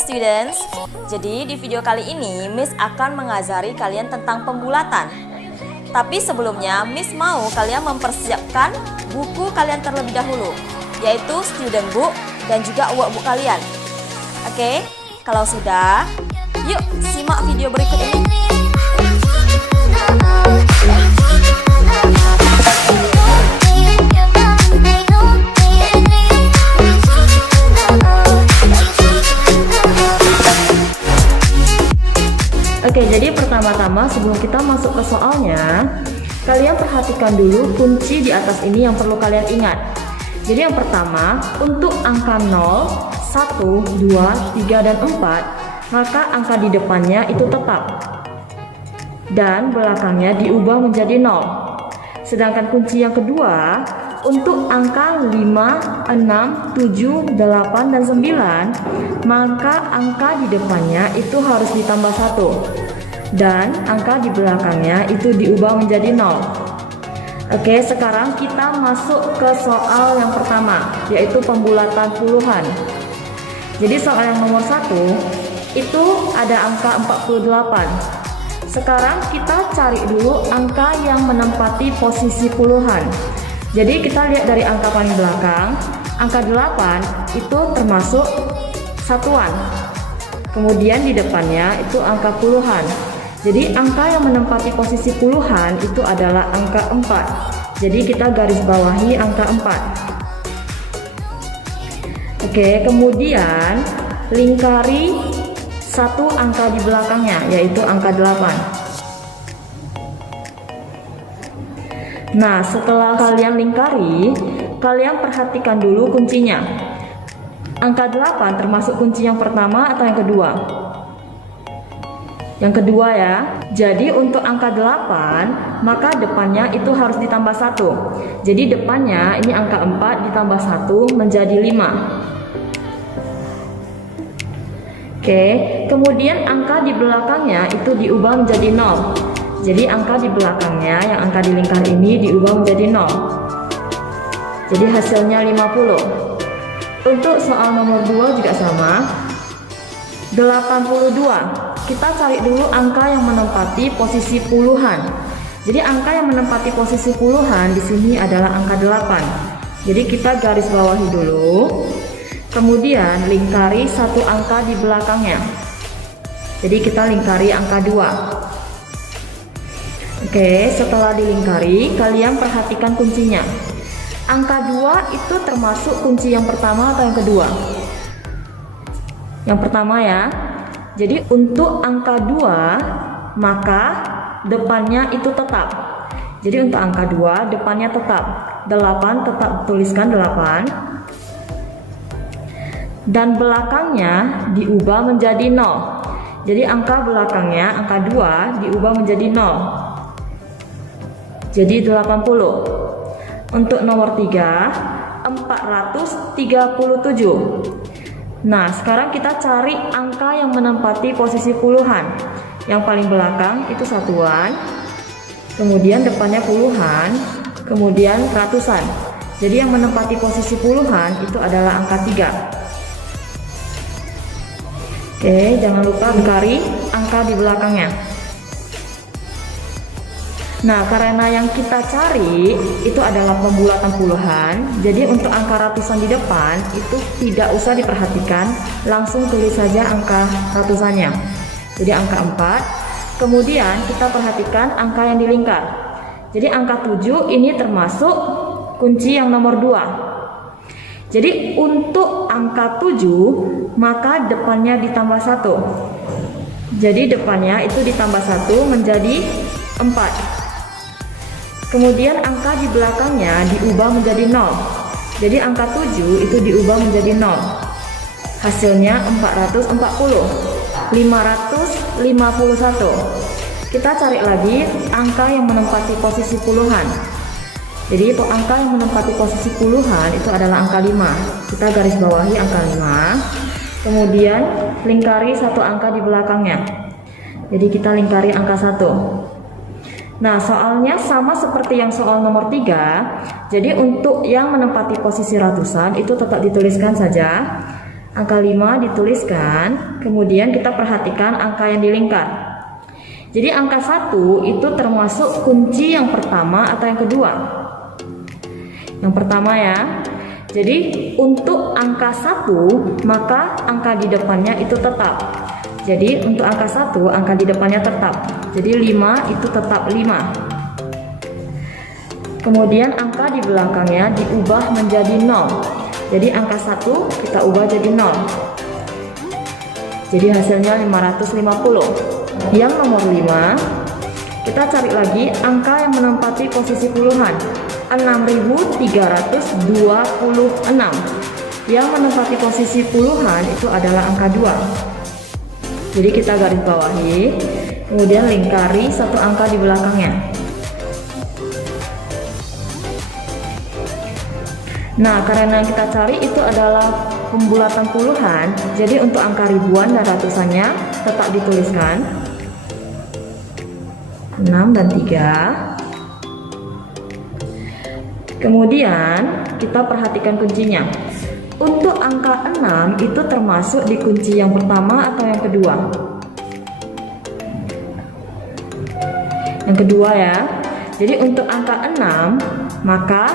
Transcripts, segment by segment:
students. Jadi di video kali ini Miss akan mengajari kalian tentang pembulatan. Tapi sebelumnya Miss mau kalian mempersiapkan buku kalian terlebih dahulu, yaitu student book dan juga workbook kalian. Oke, kalau sudah, yuk simak video berikut ini. Oke, jadi pertama-tama sebelum kita masuk ke soalnya, kalian perhatikan dulu kunci di atas ini yang perlu kalian ingat. Jadi yang pertama, untuk angka 0, 1, 2, 3, dan 4, maka angka di depannya itu tetap dan belakangnya diubah menjadi 0. Sedangkan kunci yang kedua, untuk angka 5, 6, 7, 8, dan 9, maka angka di depannya itu harus ditambah 1 dan angka di belakangnya itu diubah menjadi 0. Oke, sekarang kita masuk ke soal yang pertama, yaitu pembulatan puluhan. Jadi soal yang nomor 1 itu ada angka 48. Sekarang kita cari dulu angka yang menempati posisi puluhan. Jadi kita lihat dari angka paling belakang, angka 8 itu termasuk satuan. Kemudian di depannya itu angka puluhan. Jadi angka yang menempati posisi puluhan itu adalah angka 4. Jadi kita garis bawahi angka 4. Oke, kemudian lingkari satu angka di belakangnya, yaitu angka 8. Nah, setelah kalian lingkari, kalian perhatikan dulu kuncinya. Angka 8 termasuk kunci yang pertama atau yang kedua? Yang kedua ya. Jadi untuk angka 8, maka depannya itu harus ditambah 1. Jadi depannya ini angka 4 ditambah 1 menjadi 5. Oke, kemudian angka di belakangnya itu diubah menjadi 0. Jadi angka di belakangnya yang angka di lingkar ini diubah menjadi 0. Jadi hasilnya 50. Untuk soal nomor 2 juga sama. 82. Kita cari dulu angka yang menempati posisi puluhan. Jadi angka yang menempati posisi puluhan di sini adalah angka 8. Jadi kita garis bawahi dulu. Kemudian lingkari satu angka di belakangnya. Jadi kita lingkari angka 2. Oke, setelah dilingkari, kalian perhatikan kuncinya. Angka 2 itu termasuk kunci yang pertama atau yang kedua? Yang pertama ya. Jadi untuk angka 2, maka depannya itu tetap. Jadi untuk angka 2, depannya tetap. 8 tetap tuliskan 8. Dan belakangnya diubah menjadi 0. Jadi angka belakangnya, angka 2 diubah menjadi 0. Jadi 80. Untuk nomor 3, 437. Nah, sekarang kita cari angka yang menempati posisi puluhan. Yang paling belakang itu satuan, kemudian depannya puluhan, kemudian ratusan. Jadi yang menempati posisi puluhan itu adalah angka 3. Oke, jangan lupa lingkari angka di belakangnya. Nah, karena yang kita cari itu adalah pembulatan puluhan, jadi untuk angka ratusan di depan itu tidak usah diperhatikan, langsung tulis saja angka ratusannya. Jadi angka 4, kemudian kita perhatikan angka yang dilingkar. Jadi angka 7 ini termasuk kunci yang nomor 2. Jadi untuk angka 7, maka depannya ditambah 1. Jadi depannya itu ditambah 1 menjadi 4. Kemudian angka di belakangnya diubah menjadi 0. Jadi angka 7 itu diubah menjadi 0. Hasilnya 440. 551. Kita cari lagi angka yang menempati posisi puluhan. Jadi itu angka yang menempati posisi puluhan itu adalah angka 5. Kita garis bawahi angka 5. Kemudian lingkari satu angka di belakangnya. Jadi kita lingkari angka 1. Nah, soalnya sama seperti yang soal nomor 3. Jadi untuk yang menempati posisi ratusan itu tetap dituliskan saja Angka 5 dituliskan, kemudian kita perhatikan angka yang dilingkar. Jadi angka 1 itu termasuk kunci yang pertama atau yang kedua? Yang pertama ya. Jadi untuk angka 1 maka angka di depannya itu tetap. Jadi untuk angka 1 angka di depannya tetap. Jadi 5 itu tetap 5. Kemudian angka di belakangnya diubah menjadi 0. Jadi angka 1 kita ubah jadi 0. Jadi hasilnya 550. Yang nomor 5, kita cari lagi angka yang menempati posisi puluhan. 6.326. Yang menempati posisi puluhan itu adalah angka 2. Jadi kita garis bawahi, kemudian lingkari satu angka di belakangnya. Nah, karena yang kita cari itu adalah pembulatan puluhan, jadi untuk angka ribuan dan ratusannya tetap dituliskan 6 dan 3. Kemudian kita perhatikan kuncinya. Untuk angka 6 itu termasuk di kunci yang pertama atau yang kedua? Yang kedua ya. Jadi untuk angka 6 maka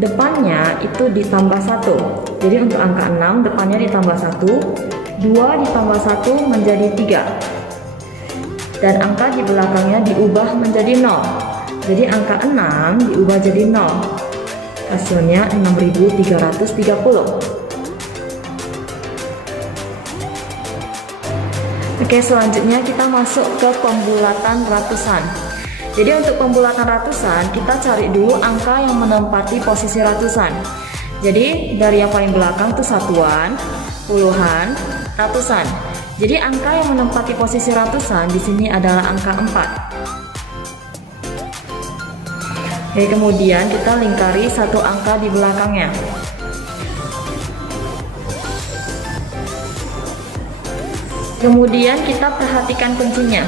depannya itu ditambah 1. Jadi untuk angka 6 depannya ditambah 1, 2 ditambah 1 menjadi 3. Dan angka di belakangnya diubah menjadi 0. Jadi angka 6 diubah jadi 0. Hasilnya 6.330. Oke, selanjutnya kita masuk ke pembulatan ratusan. Jadi untuk pembulatan ratusan kita cari dulu angka yang menempati posisi ratusan. Jadi dari yang paling belakang itu satuan, puluhan, ratusan. Jadi angka yang menempati posisi ratusan di sini adalah angka 4. Oke, kemudian kita lingkari satu angka di belakangnya. Kemudian kita perhatikan kuncinya.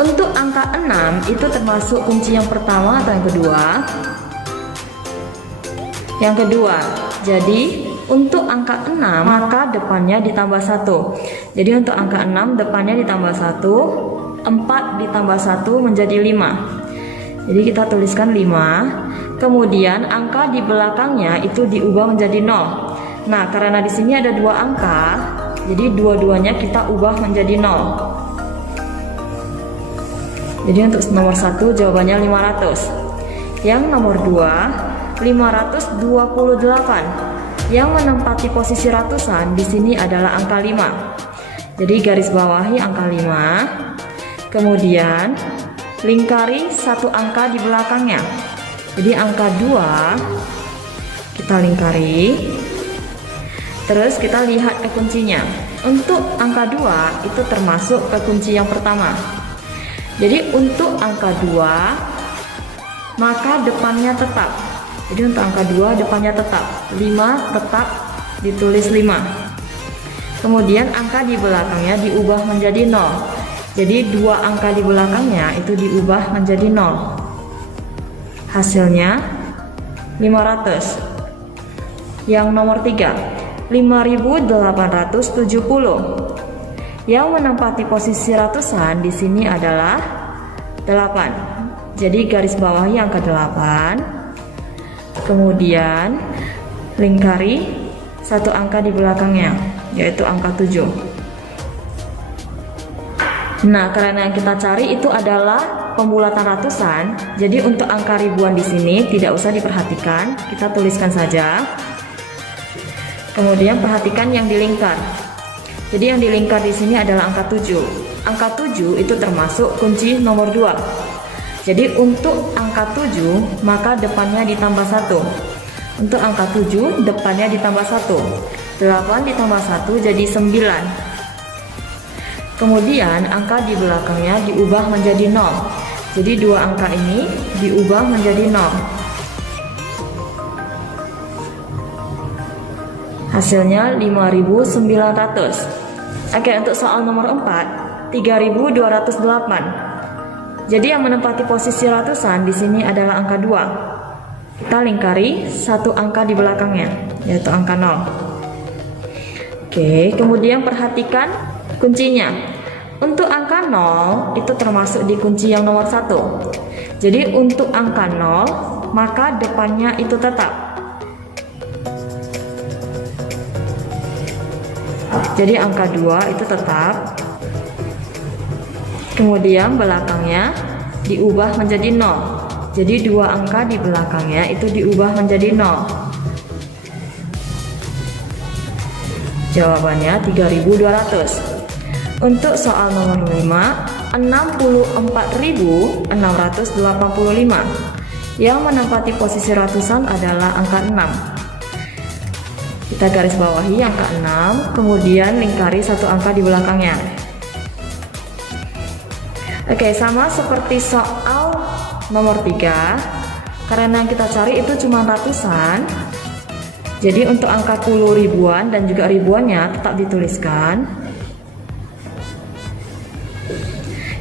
Untuk angka 6 itu termasuk kunci yang pertama atau yang kedua? Yang kedua. Jadi untuk angka 6 maka depannya ditambah 1. Jadi untuk angka 6 depannya ditambah 1, 4 ditambah 1 menjadi 5. Jadi kita tuliskan 5. Kemudian angka di belakangnya itu diubah menjadi 0. Nah, karena di sini ada dua angka, jadi dua-duanya kita ubah menjadi 0. Jadi untuk nomor 1 jawabannya 500. Yang nomor 2 528. Yang menempati posisi ratusan di sini adalah angka 5. Jadi garis bawahi angka 5. Kemudian lingkari satu angka di belakangnya. Jadi angka 2 kita lingkari. Terus kita lihat ke kuncinya. Untuk angka 2 itu termasuk ke kunci yang pertama. Jadi untuk angka 2 maka depannya tetap. Jadi untuk angka 2 depannya tetap. 5 tetap ditulis 5. Kemudian angka di belakangnya diubah menjadi 0. Jadi dua angka di belakangnya itu diubah menjadi 0. Hasilnya 500. Yang nomor 3 5.870. Yang menempati posisi ratusan di sini adalah 8. Jadi garis bawahi angka 8. Kemudian lingkari satu angka di belakangnya, yaitu angka 7. Nah, karena yang kita cari itu adalah pembulatan ratusan, jadi untuk angka ribuan di sini tidak usah diperhatikan, kita tuliskan saja. Kemudian perhatikan yang dilingkar. Jadi yang dilingkar di sini adalah angka 7. Angka 7 itu termasuk kunci nomor 2. Jadi untuk angka 7 maka depannya ditambah 1. Untuk angka 7 depannya ditambah 1. 8 ditambah 1 jadi 9. Kemudian angka di belakangnya diubah menjadi 0. Jadi dua angka ini diubah menjadi 0. Hasilnya 5.900. Oke, untuk soal nomor 4, 3.208. Jadi yang menempati posisi ratusan di sini adalah angka 2. Kita lingkari satu angka di belakangnya, yaitu angka 0. Oke, kemudian perhatikan kuncinya. Untuk angka 0 itu termasuk di kunci yang nomor 1. Jadi untuk angka 0 maka depannya itu tetap. Jadi angka 2 itu tetap. Kemudian belakangnya diubah menjadi 0. Jadi dua angka di belakangnya itu diubah menjadi 0. Jawabannya 3200. Untuk soal nomor 5, 64.685. Yang menempati posisi ratusan adalah angka 6. Kita garis bawahi angka 6, kemudian lingkari satu angka di belakangnya. Oke, sama seperti soal nomor 3, karena yang kita cari itu cuma ratusan. Jadi untuk angka puluh ribuan dan juga ribuannya tetap dituliskan.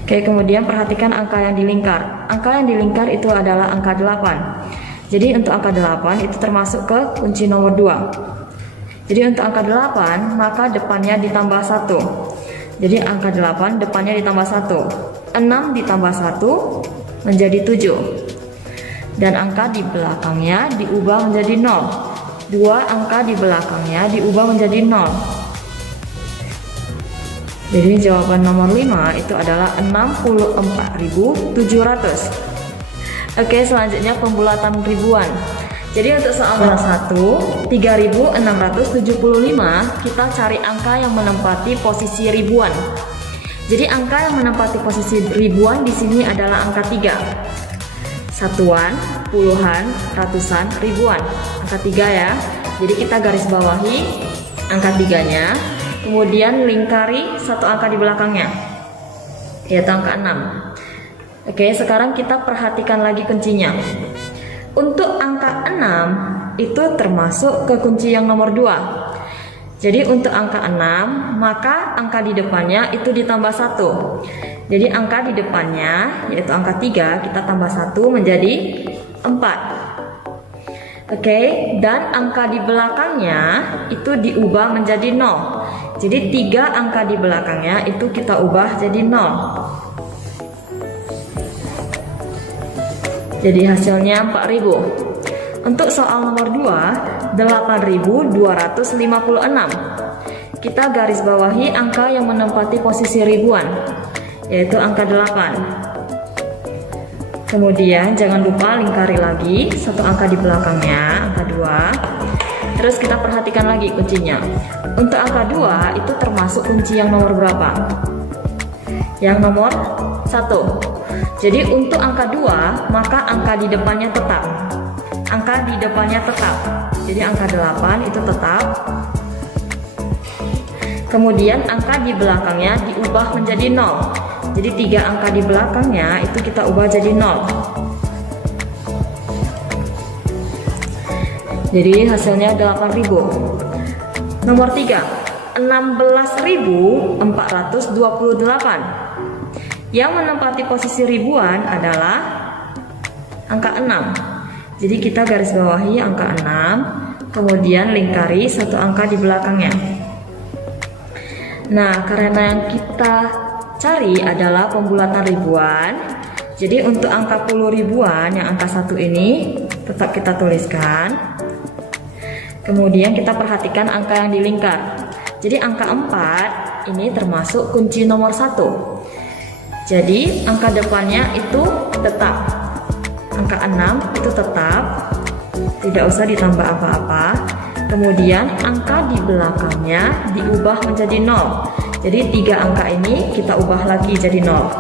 Oke, kemudian perhatikan angka yang dilingkar. Angka yang dilingkar itu adalah angka 8. Jadi untuk angka 8 itu termasuk ke kunci nomor 2. Jadi untuk angka 8 maka depannya ditambah 1. Jadi angka 8 depannya ditambah 1. 6 ditambah 1 menjadi 7. Dan angka di belakangnya diubah menjadi 0. Dua angka di belakangnya diubah menjadi 0. Jadi jawaban nomor 5 itu adalah 64.700. Oke, selanjutnya pembulatan ribuan. Jadi untuk soal nomor 1, 3675, kita cari angka yang menempati posisi ribuan. Jadi angka yang menempati posisi ribuan di sini adalah angka 3. Satuan, puluhan, ratusan, ribuan. Angka 3 ya. Jadi kita garis bawahi angka 3-nya. Kemudian lingkari satu angka di belakangnya, yaitu angka 6. Oke, sekarang kita perhatikan lagi kuncinya. Untuk angka 6 itu termasuk ke kunci yang nomor 2. Jadi untuk angka 6 maka angka di depannya itu ditambah 1. Jadi angka di depannya yaitu angka 3 kita tambah 1 menjadi 4. Oke, dan angka di belakangnya itu diubah menjadi 0. Jadi 3 angka di belakangnya itu kita ubah jadi 0. Jadi hasilnya 4000. Untuk soal nomor 2, 8256. Kita garis bawahi angka yang menempati posisi ribuan, yaitu angka 8. Kemudian jangan lupa lingkari lagi satu angka di belakangnya, angka 2. Terus kita perhatikan lagi kuncinya. Untuk angka 2 itu termasuk kunci yang nomor berapa? Yang nomor 1. Jadi untuk angka 2 maka angka di depannya tetap. Angka di depannya tetap. Jadi angka 8 itu tetap. Kemudian angka di belakangnya diubah menjadi 0. Jadi 3 angka di belakangnya itu kita ubah jadi 0. Jadi hasilnya 8000. Nomor 3, 16.428. Yang menempati posisi ribuan adalah angka 6. Jadi kita garis bawahi angka 6, kemudian lingkari satu angka di belakangnya. Nah, karena yang kita cari adalah pembulatan ribuan, jadi untuk angka puluh ribuan yang angka 1 ini tetap kita tuliskan. Kemudian kita perhatikan angka yang dilingkar. Jadi angka 4 ini termasuk kunci nomor 1. Jadi angka depannya itu tetap. Angka 6 itu tetap, tidak usah ditambah apa-apa. Kemudian angka di belakangnya diubah menjadi 0. Jadi 3 angka ini kita ubah lagi jadi 0.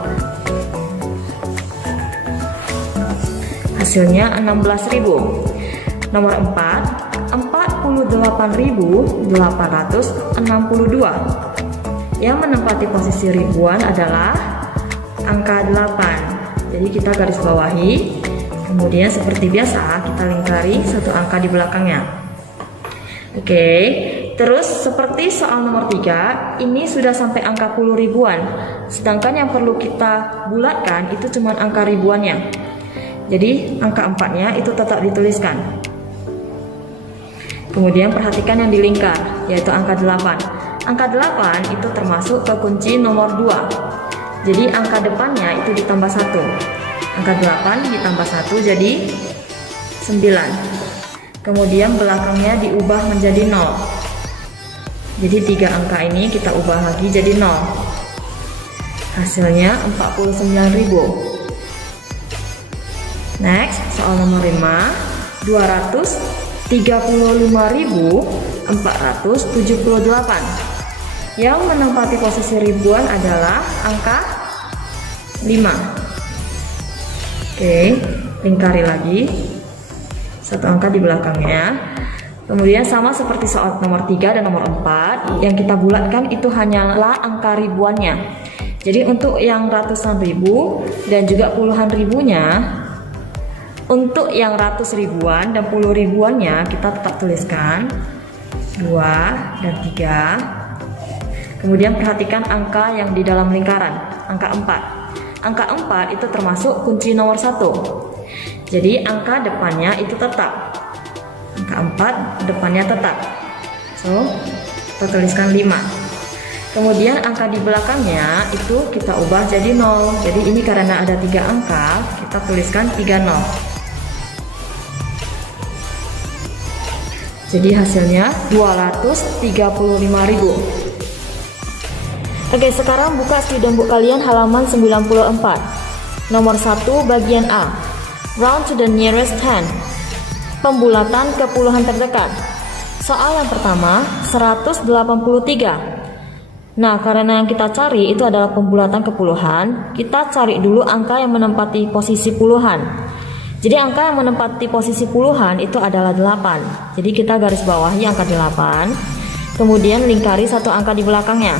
Hasilnya 16.000. Nomor 4, 48.862. Yang menempati posisi ribuan adalah angka 8. Jadi kita garis bawahi. Kemudian seperti biasa kita lingkari satu angka di belakangnya. Oke, terus seperti soal nomor 3, ini sudah sampai angka puluh ribuan. Sedangkan yang perlu kita bulatkan itu cuma angka ribuannya. Jadi angka 4-nya itu tetap dituliskan. Kemudian perhatikan yang dilingkar, yaitu angka 8. Angka 8 itu termasuk ke kunci nomor 2. Jadi angka depannya itu ditambah 1. Angka 8 ditambah 1 jadi 9. Kemudian belakangnya diubah menjadi 0. Jadi 3 angka ini kita ubah lagi jadi 0. Hasilnya 49.000. Next, soal nomor 5. 235.478. Yang menempati posisi ribuan adalah angka 5. Oke, lingkari lagi satu angka di belakangnya. Kemudian sama seperti soal nomor 3 dan nomor 4, yang kita bulatkan itu hanyalah angka ribuannya. Jadi untuk yang ratusan ribu dan juga puluhan ribunya, untuk yang ratus ribuan dan puluh ribuannya kita tetap tuliskan 2 dan 3. Kemudian perhatikan angka yang di dalam lingkaran, angka 4. Angka 4 itu termasuk kunci nomor 1. Jadi angka depannya itu tetap. Angka 4 depannya tetap. So, kita tuliskan 5. Kemudian angka di belakangnya itu kita ubah jadi 0. Jadi ini karena ada 3 angka, kita tuliskan 30. Jadi hasilnya 235.000. Oke, sekarang buka studentbook kalian halaman 94. Nomor 1 bagian A. Round to the nearest 10. Pembulatan ke puluhan terdekat. Soal yang pertama 183. Nah, karena yang kita cari itu adalah pembulatan ke puluhan, kita cari dulu angka yang menempati posisi puluhan. Jadi angka yang menempati posisi puluhan itu adalah 8. Jadi kita garis bawahi angka 8. Kemudian lingkari satu angka di belakangnya.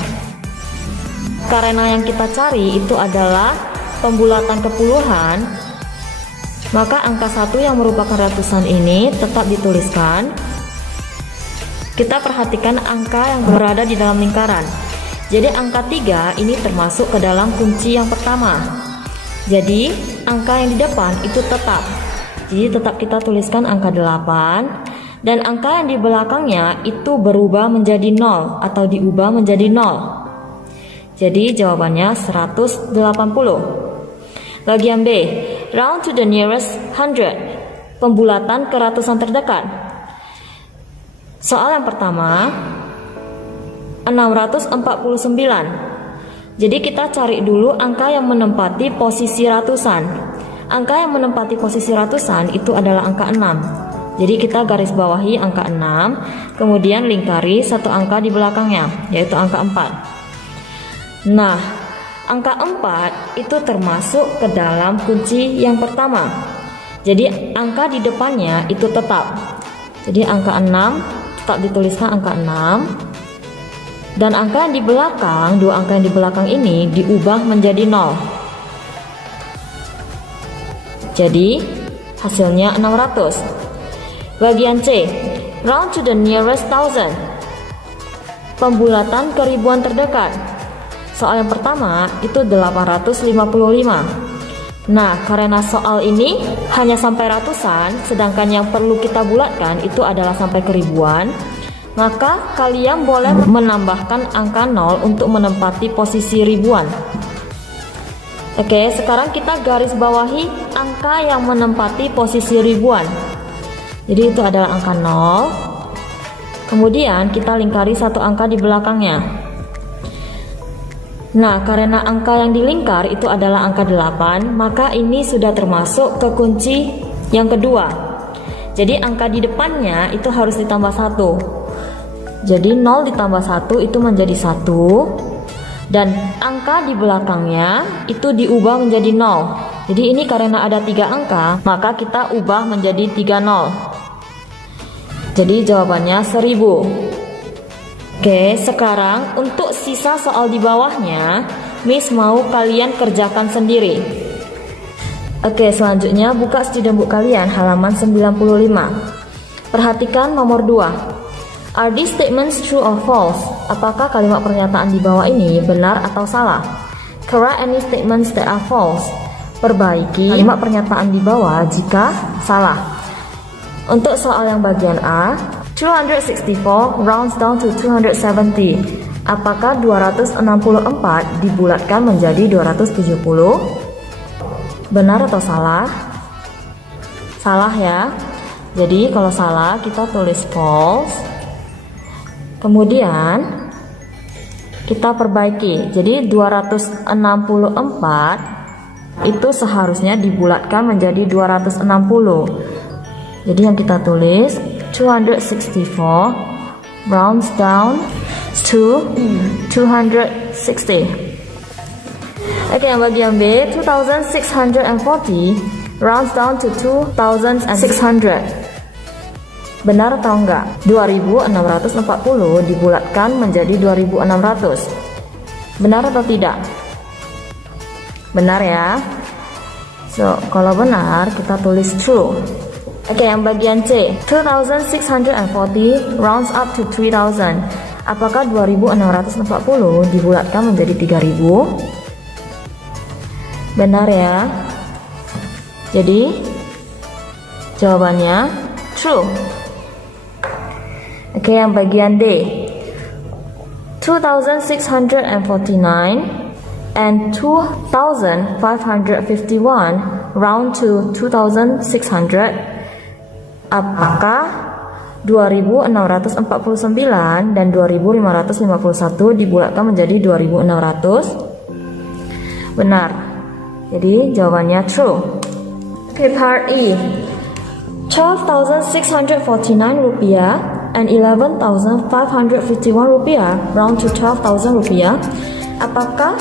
Karena yang kita cari itu adalah pembulatan ke puluhan, maka angka 1 yang merupakan ratusan ini tetap dituliskan. Kita perhatikan angka yang berada di dalam lingkaran. Jadi angka 3 ini termasuk ke dalam kunci yang pertama. Jadi angka yang di depan itu tetap. Jadi tetap kita tuliskan angka 8. Dan angka yang di belakangnya itu berubah menjadi 0 atau diubah menjadi 0. Jadi jawabannya 180. Bagian B, round to the nearest 100. Pembulatan ke ratusan terdekat. Soal yang pertama 649. Jadi kita cari dulu angka yang menempati posisi ratusan. Angka yang menempati posisi ratusan itu adalah angka 6. Jadi kita garis bawahi angka 6, kemudian lingkari satu angka di belakangnya, yaitu angka 4. Nah, angka 4 itu termasuk ke dalam kunci yang pertama. Jadi angka di depannya itu tetap. Jadi angka 6 tetap dituliskan angka 6. Dan angka yang di belakang, dua angka yang di belakang ini diubah menjadi 0. Jadi hasilnya 600. Bagian C, round to the nearest 1000. Pembulatan ke ribuan terdekat. Soal yang pertama itu 855. Nah, karena soal ini hanya sampai ratusan, sedangkan yang perlu kita bulatkan itu adalah sampai ke ribuan, maka kalian boleh menambahkan angka 0 untuk menempati posisi ribuan. Oke, sekarang kita garis bawahi angka yang menempati posisi ribuan. Jadi itu adalah angka 0. Kemudian kita lingkari satu angka di belakangnya. Nah, karena angka yang dilingkar itu adalah angka 8, maka ini sudah termasuk ke kunci yang kedua. Jadi angka di depannya itu harus ditambah 1. Jadi 0 ditambah 1 itu menjadi 1. Dan angka di belakangnya itu diubah menjadi 0. Jadi ini karena ada 3 angka, maka kita ubah menjadi 3 0. Jadi jawabannya 1000. Oke, sekarang untuk sisa soal di bawahnya, Miss mau kalian kerjakan sendiri. Oke, selanjutnya buka studentbook kalian halaman 95. Perhatikan nomor 2. Are these statements true or false? Apakah kalimat pernyataan di bawah ini benar atau salah? Correct any statements that are false. Perbaiki kalimat pernyataan di bawah jika salah. Untuk soal yang bagian A, 264 rounds down to 270. Apakah 264 dibulatkan menjadi 270? Benar atau salah? Salah ya. Jadi kalau salah kita tulis false. Kemudian kita perbaiki. Jadi 264 itu seharusnya dibulatkan menjadi 260. Jadi yang kita tulis 264 rounds down to 260. Oke, yang bagian B, 2640 rounds down to 2600. Benar atau enggak? 2640 dibulatkan menjadi 2600. Benar atau tidak? Benar ya. So, kalau benar kita tulis true. Oke, yang bagian C, 2640 rounds up to 3000. Apakah 2640 dibulatkan menjadi 3000? Benar ya. Jadi jawabannya true. Oke, yang bagian D, 2649 and 2551 round to 2600. Apakah 2649 dan 2551 dibulatkan menjadi 2600? Benar. Jadi jawabannya true. Oke, part E, 12.649 rupiah and 11.551 rupiah round to 12.000 rupiah. Apakah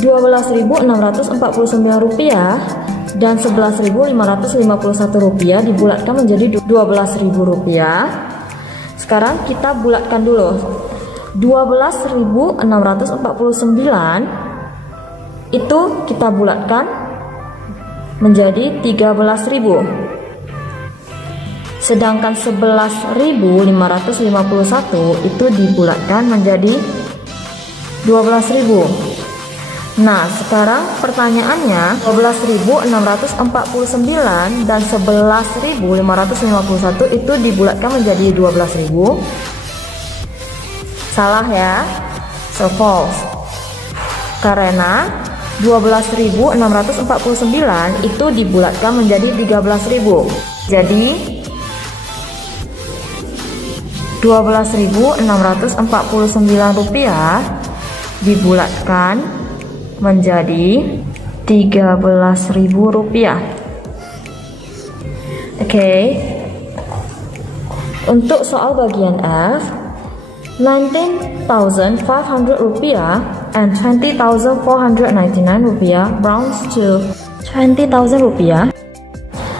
12.649 rupiah dan 11.551 rupiah dibulatkan menjadi 12.000 rupiah? Sekarang kita bulatkan dulu. 12.649 itu kita bulatkan menjadi 13.000. Sedangkan 11.551 itu dibulatkan menjadi 12.000. Nah, sekarang pertanyaannya 12.649 dan 11.551 itu dibulatkan menjadi 12.000. Salah ya. So false. Karena 12.649 itu dibulatkan menjadi 13.000. Jadi 12.649 rupiah dibulatkan menjadi 13.000 rupiah. Oke. Untuk soal bagian F, 19.500 rupiah and 20.499 rupiah rounds to 20.000 rupiah.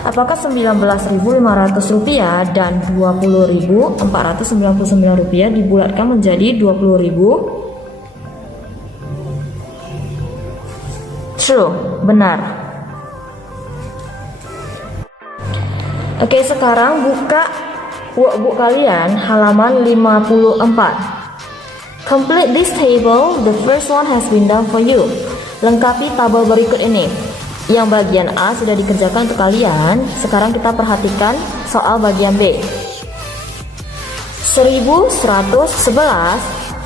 Apakah 19.500 rupiah dan 20.499 rupiah dibulatkan menjadi 20.000? True, benar. Oke, sekarang buka workbook kalian halaman 54. Complete this table, the first one has been done for you. Lengkapi tabel berikut ini. Yang bagian A sudah dikerjakan untuk kalian. Sekarang kita perhatikan soal bagian B. 1111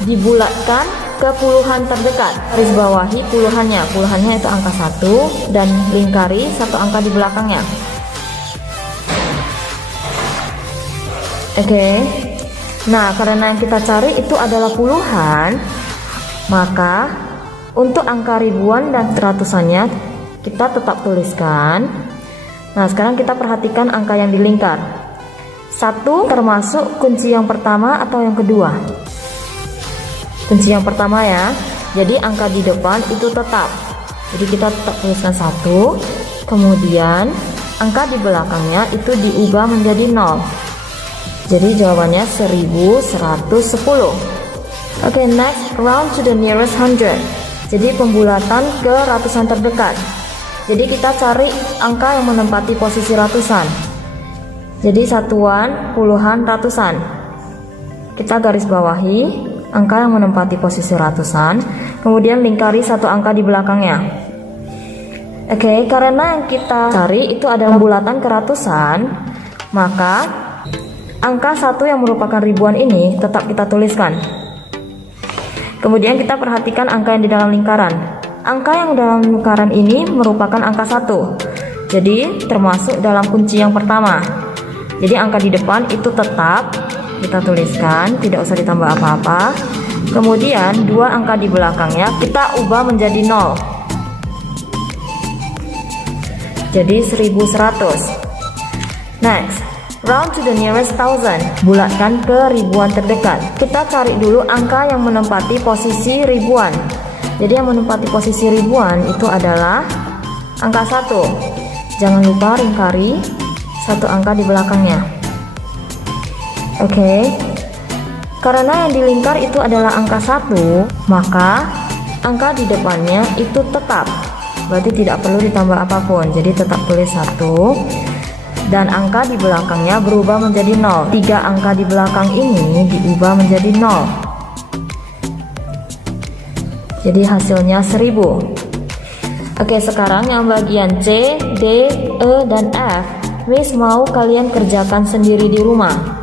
dibulatkan ke puluhan terdekat. Garis bawahi puluhannya. Puluhannya itu angka 1 dan lingkari satu angka di belakangnya. Oke. Nah, karena yang kita cari itu adalah puluhan, maka untuk angka ribuan dan ratusannya kita tetap tuliskan. Nah, sekarang kita perhatikan angka yang dilingkar. 1 termasuk kunci yang pertama atau yang kedua? Kunci yang pertama ya. Jadi angka di depan itu tetap. Jadi kita tetap tuliskan 1. Kemudian angka di belakangnya itu diubah menjadi 0. Jadi jawabannya 1110. Oke, next, round to the nearest 100. Jadi pembulatan ke ratusan terdekat. Jadi kita cari angka yang menempati posisi ratusan. Jadi satuan, puluhan, ratusan. Kita garis bawahi angka yang menempati posisi ratusan, kemudian lingkari satu angka di belakangnya. Oke, karena yang kita cari itu adalah bulatan ke ratusan, maka angka 1 yang merupakan ribuan ini tetap kita tuliskan. Kemudian kita perhatikan angka yang di dalam lingkaran. Angka yang dalam lingkaran ini merupakan angka 1. Jadi termasuk dalam kunci yang pertama. Jadi angka di depan itu tetap kita tuliskan, tidak usah ditambah apa-apa. Kemudian dua angka di belakangnya kita ubah menjadi 0. Jadi 1100. Next, round to the nearest thousand. Bulatkan ke ribuan terdekat. Kita cari dulu angka yang menempati posisi ribuan. Jadi yang menempati posisi ribuan itu adalah angka 1. Jangan lupa lingkari satu angka di belakangnya. Oke. Karena yang dilingkar itu adalah angka 1, maka angka di depannya itu tetap. Berarti tidak perlu ditambah apapun. Jadi tetap tulis 1. Dan angka di belakangnya berubah menjadi 0. 3 angka di belakang ini diubah menjadi 0. Jadi hasilnya 1000. Oke, sekarang yang bagian C, D, E, dan F, Miss mau kalian kerjakan sendiri di rumah.